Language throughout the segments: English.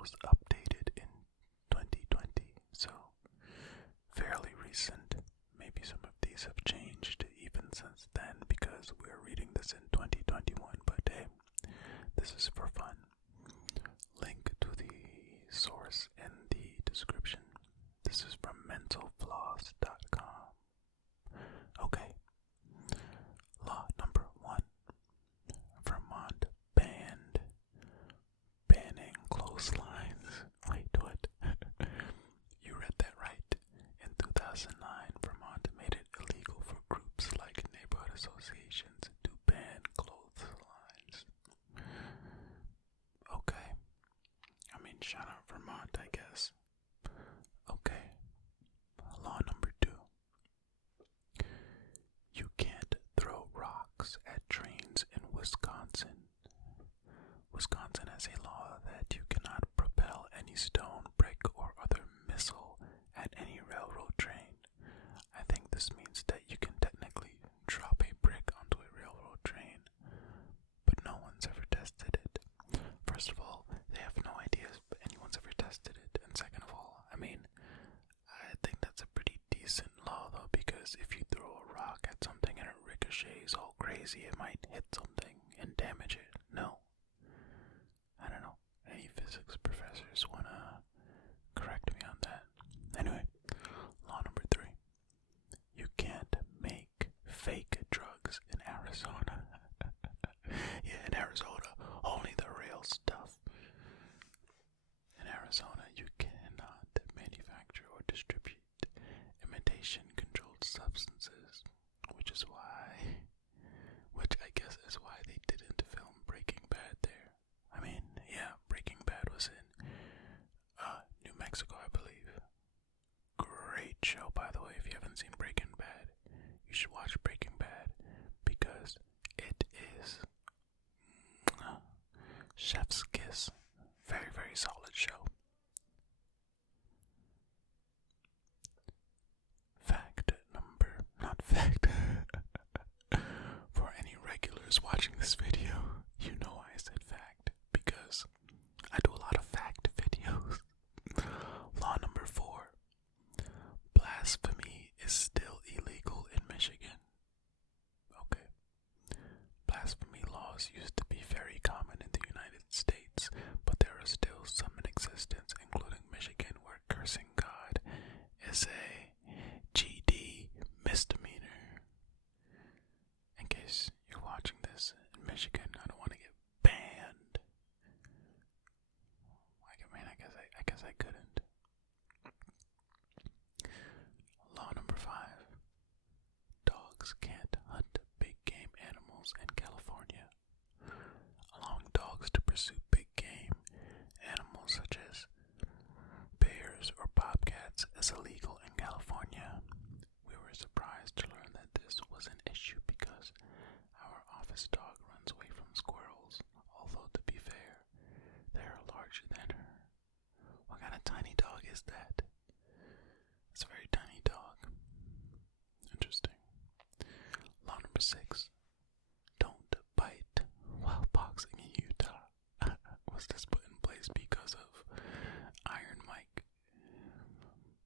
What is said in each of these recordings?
was updated in 2020, so fairly recent. Maybe some of these have changed even since then because we're reading this in 2021, but hey, this is for fun. Link to the source in the description. This is from mentalfloss.com. Okay. Law number 1. Vermont banning clotheslines. Wait, what? You read that right. In 2009, Vermont made it illegal for groups like neighborhood associations to ban clotheslines. Okay. I mean, shout out Vermont, I guess. Okay. Law number 2. You can't throw rocks at trains in Wisconsin. Wisconsin has a law that you cannot propel any stone, brick, or other missile at any railroad train. I think this means that you can technically drop a brick onto a railroad train, but no one's ever tested it. First of all, they have no idea if anyone's ever tested it, and second of all, I mean, I think that's a pretty decent law though, because if you throw a rock at something and it ricochets all crazy, it might hit something and damage it. No. I don't know. Any physics professors wanna correct me on that? Anyway, law number 3. You can't make fake drugs in Arizona. Yeah, in Arizona, only the real stuff. In Arizona, you cannot manufacture or distribute imitation-controlled substances, which I guess is why they didn't film Breaking Bad there. I mean, yeah, Breaking Bad was in New Mexico, I believe. Great show, by the way. If you haven't seen Breaking Bad, you should watch Breaking Bad because it is chef's kiss. Very, very solid show. Not fact. For any regulars watching this video, you know why I said fact, because I do a lot of fact videos. Law number 4. Blasphemy is still illegal in Michigan. Okay. Blasphemy laws used to be very common in the United States, but there are still some in existence, including Michigan, where cursing God is a GD misdemeanor. In case you're watching this in Michigan, I don't want to get banned. I guess I couldn't. Law number 5. Dogs can't hunt big game animals in California. Allowing dogs to pursue big game animals such as bears or bobcats is illegal in California. We were surprised to learn that this was an issue because our office dog runs away from squirrels, although to be fair, they are larger than her. What kind of tiny dog is that? It's a very tiny dog. Interesting. Law number 6. Don't bite while boxing in Utah. Was this put in place because of Iron Mike?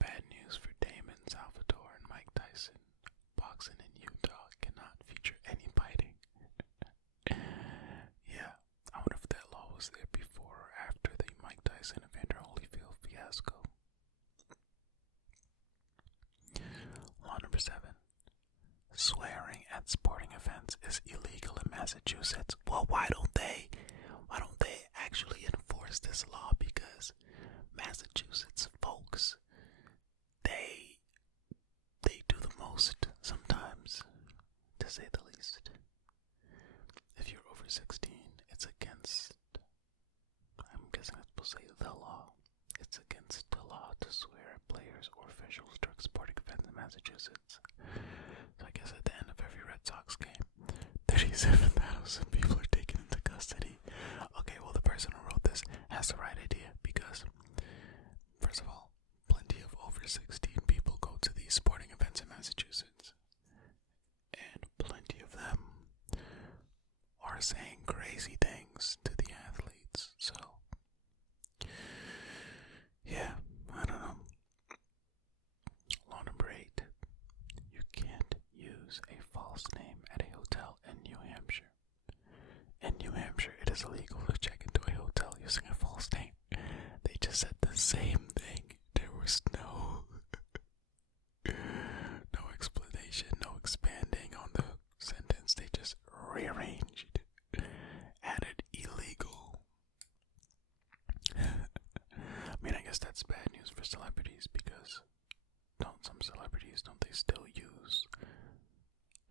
Bad news for Damon Salvatore and Mike Tyson. Boxing in Utah cannot feature any biting. Yeah, I wonder if that law was there before or after the Mike Tyson and Vander Holyfield fiasco. Law number 7. Swearing at sporting events is illegal in Massachusetts. Well, why don't they actually enforce this law? Because Massachusetts folks, they do the most sometimes, to say the least. If you're over 16, it's against, I'm guessing it's supposed to say the law. It's against the law to swear at players or officials during sporting events in Massachusetts. So I guess at the end of every Red Sox game, 37,000 people are taken into custody. Okay, well, the person who wrote this has the right idea because, first of all, plenty of over 16 people go to these sporting events in Massachusetts. And plenty of them are saying crazy things to the athletes. So, false name at a hotel in New Hampshire. In New Hampshire, it is illegal to check into a hotel using a false name. They just said the same thing. There was no explanation, no expanding on the sentence. They just rearranged, added illegal. I mean, I guess that's bad news for celebrities, because don't they still use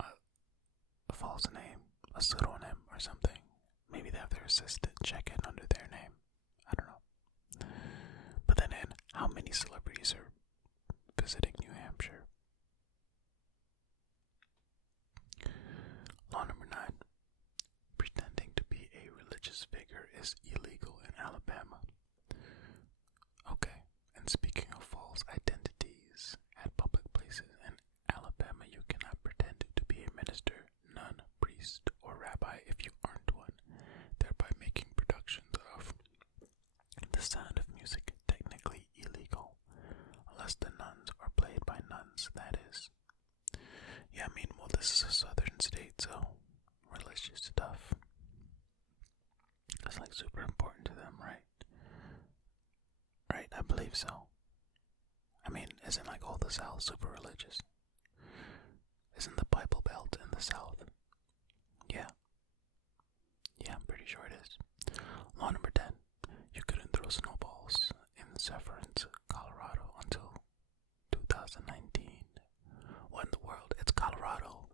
a false name, a pseudonym or something? Maybe they have their assistant check in under their name. I don't know. But then how many celebrities are visiting New Hampshire? Law number 9. Pretending to be a religious figure is illegal in Alabama. Okay, and speaking of false identities, at public places in Alabama, you cannot pretend to be a minister, nun, priest, or rabbi if you aren't one, thereby making productions of The Sound of Music technically illegal, unless the nuns are played by nuns, that is. Yeah, I mean, well, this is a southern state, so religious stuff is like super important to them, right? Right, I believe so. I mean, isn't like all the South super religious? Isn't the Bible Belt in the South? Yeah. Yeah, I'm pretty sure it is. Law number 10. You couldn't throw snowballs in Severance, Colorado until 2019. What in the world? It's Colorado.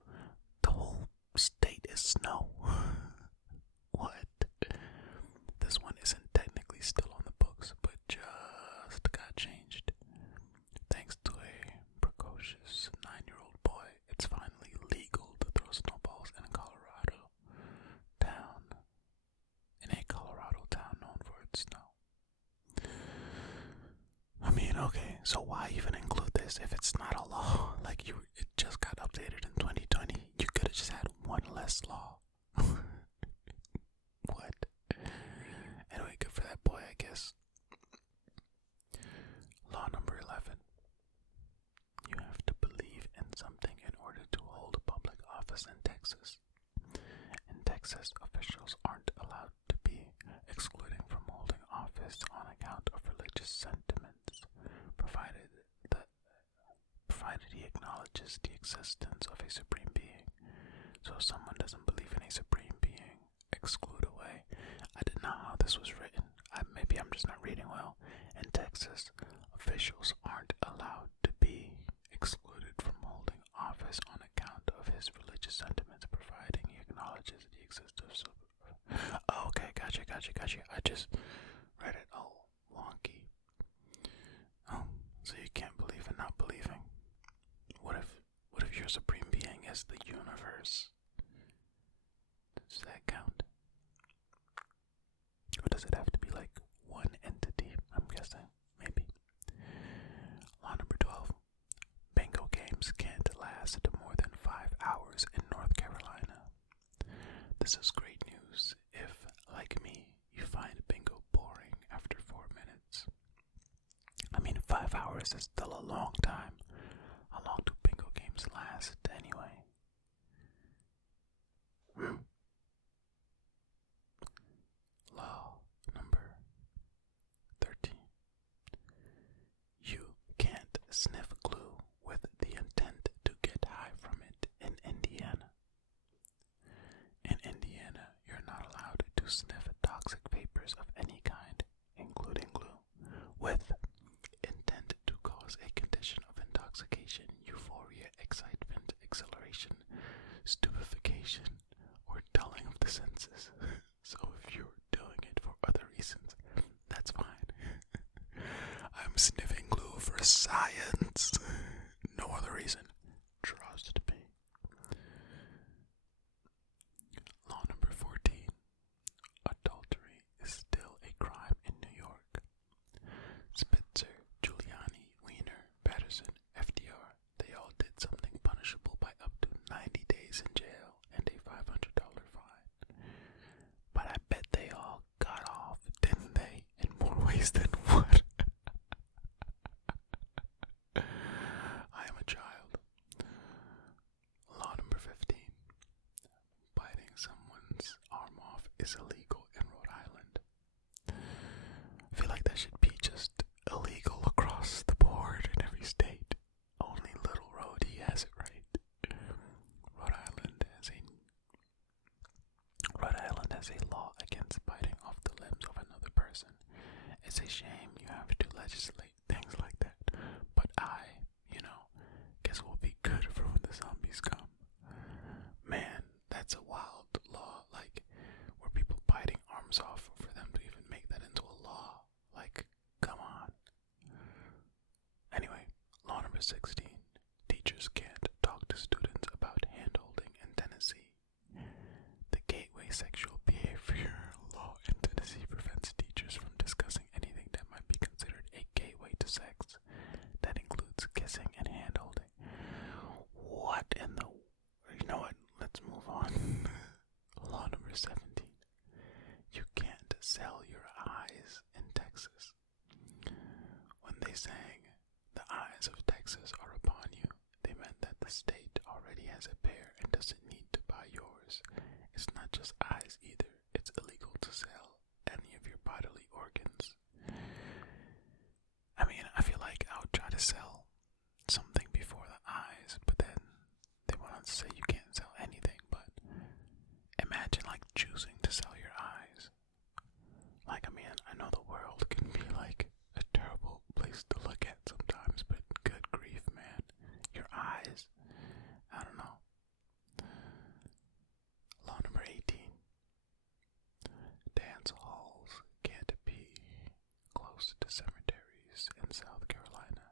The whole state is snow. What? This one isn't technically still on the books, but just got changed. Thanks to a precocious 9-year-old boy, it's finally legal to throw snowballs in a Colorado town known for its snow. I mean, okay, so why even include this if it's not a law? Like, it just got updated in 2020. You could have just had one less law. What? Anyway, good for that boy, I guess. Law number 11. You have to believe in something in order to hold a public office in Texas. In Texas, officials aren't allowed to be excluded from holding office on account of religious sentiments, provided he acknowledges the existence of a supreme being. So if someone doesn't believe in a supreme being, exclude away. I didn't know how this was written. Maybe I'm just not reading well. In Texas, officials aren't allowed to be excluded from holding office on account of his religious sentiments, providing he acknowledges the existence of... Oh, okay, gotcha. I just read it all wonky. Oh, so you can't believe in not believing. What if your supreme being is the universe? Does that count? Or does it have to be like one entity? I'm guessing, maybe. Law number 12. Bingo games can't last more than 5 hours in North Carolina. This is great news if, like me, you find bingo boring after 4 minutes. I mean, 5 hours is still a long time. How long do bingo games last anyway? Law number 13. You can't sniff glue with the intent to get high from it in Indiana. In Indiana, you're not allowed to sniff toxic vapors of any kind, including glue, with intent to cause a condition of intoxication, euphoria, excitement, exhilaration, stupefaction, or dulling of the senses. So if you're doing it for other reasons, that's fine. I'm sniffing glue for science. No other reason. Trust me. Law number 14. A It's a shame you have to legislate things like that. But guess we'll be good for when the zombies come. Man, that's a wild law. Like, were people biting arms off for them to even make that into a law? Like, come on. Anyway, law number 16. Teachers can't talk to students about hand-holding in Tennessee. The gateway sexual behavior law in Tennessee prevents teachers from discussing anything that might be considered a gateway to sex. That includes kissing and hand-holding. What in the... You know what? Let's move on. Law number 17. You can't sell your eyes in Texas. When they sang, "The eyes of Texas are upon you," they meant that the state already has a pair and doesn't need to buy yours. It's not just eyes either. It's illegal to sell any of your bodily organs. I mean, I feel like I would try to sell something before the eyes, but then they went on to say you can't sell anything. But imagine like choosing to sell your eyes. Like, I mean, I know the world can be like a terrible place to look at sometimes, but good grief, man. Your eyes. I don't know. Law number 18. Dance halls can't be close to cemeteries in South Carolina.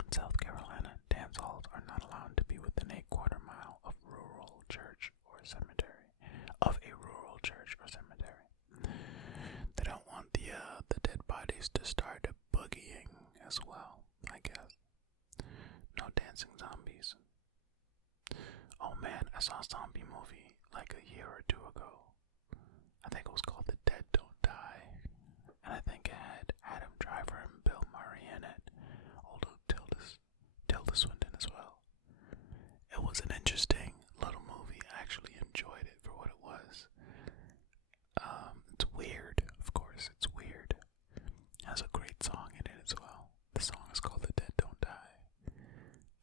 In South Carolina, dance halls are not allowed to be within a quarter mile of a rural church or cemetery. They don't want the dead bodies to start boogieing as well, I guess. No dancing zombies. Oh man, I saw a zombie movie like a year or two ago. I think it was called The Dead Don't Die. And I think it had Adam Driver and Bill Murray in it. Although Tilda Swinton as well. It was an interesting little movie. I actually enjoyed it for what it was. It's weird, of course, it's weird. It has a great song in it as well. The song is called The Dead Don't Die.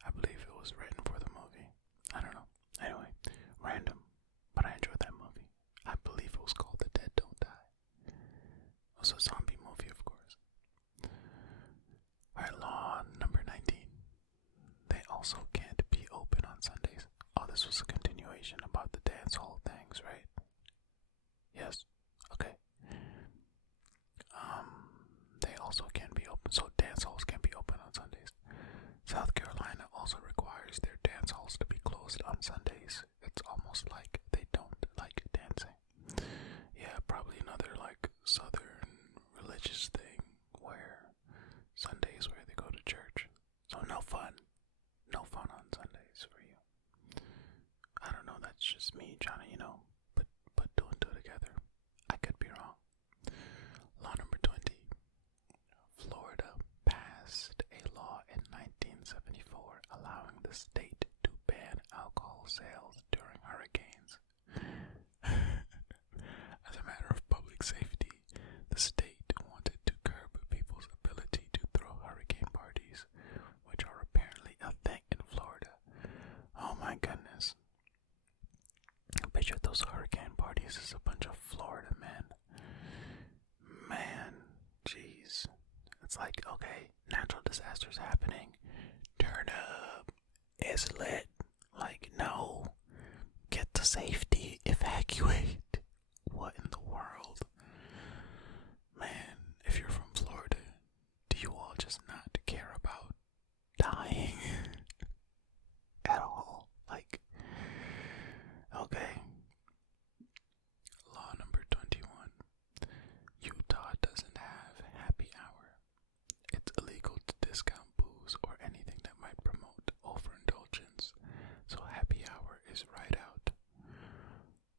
I believe it was written for the movie. I don't know. Anyway, random, but I enjoyed that movie. I believe it was called The Dead Don't Die. It was a zombie movie, of course. Alright, law number 19. They also can't be open on Sundays. Oh, this was a continuation about the dance hall things, right? Yes. Okay. They also can be open, so dance halls can be open on Sundays. South Carolina also requires their dance halls to be closed on Sundays. It's almost like they don't like dancing. Yeah, probably another like southern religious thing where Sunday is where they go to church. So no fun on Sundays for you. I don't know, that's just me trying to, put two and two together. I could be wrong. Law number 20. Florida passed a law in 1974 allowing the state to ban alcohol sales during hurricanes. As a matter of public safety, the state wanted to curb people's ability to throw hurricane parties, which are apparently a thing in Florida. Oh my goodness. I picture those hurricane parties as a bunch of Florida men. Man, jeez. It's like, okay, natural disasters happening. Turn up. It's lit. Like, no. Get to safety. Evacuate. What in the world? Man, if you're from Florida, do you all just not care about dying at all? Like, okay. Law number 21. Utah doesn't have happy hour. It's illegal to discount booze or anything that might promote overindulgence. So happy hour is right out.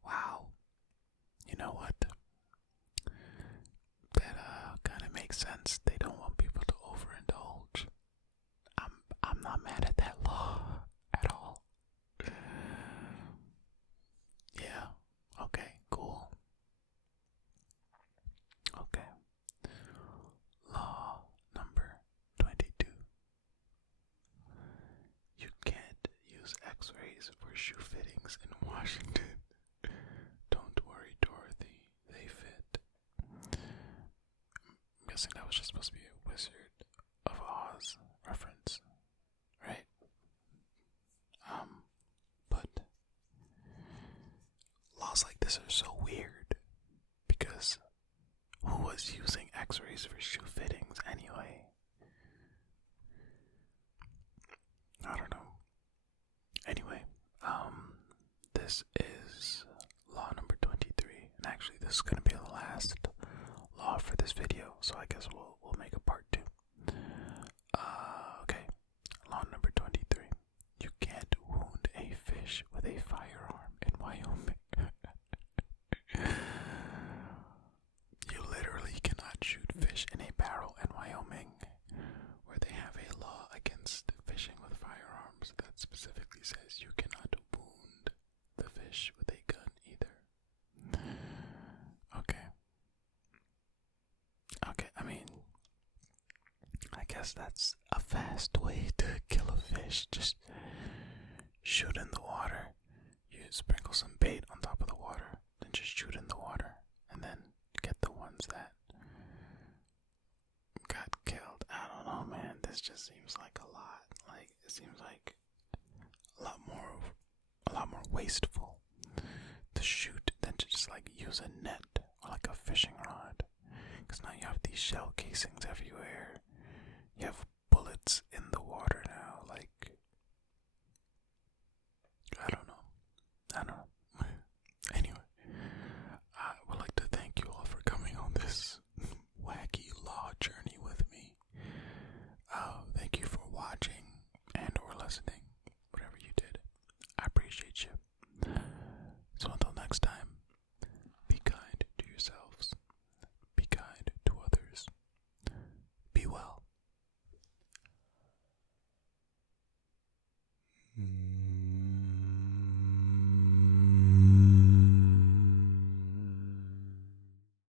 Wow. You know what? That kind of makes sense. They don't want people to overindulge. I'm not mad at that law at all. Yeah. Okay, cool. Okay. Law number 22. You can't use x-rays for shoe fittings in Washington. Don't worry, Dorothy. They fit. guessing that was just supposed to be a Wizard of Oz reference, right? But laws like this are so weird because who was using x-rays for shoe fittings anyway? I don't know. Anyway, this is law number 23, and actually this is going to be the last law for this video, so I guess we'll make a part 2. Okay, law number 23. You can't wound a fish with a firearm in Wyoming. You literally cannot shoot fish in a barrel in Wyoming, where they have a law against fishing with firearms that specifically says you cannot wound the fish with a gun either. Okay, I mean, I guess that's a fast way to kill a fish. Just shoot in the water. You sprinkle some bait on top of the water, then just shoot in the water, and then get the ones that got killed. I don't know, man. This just seems like a lot. Like, it seems like a lot more wasteful to shoot than to just like use a net or like a fishing rod. Because now you have these shell casings everywhere. You have bullets in the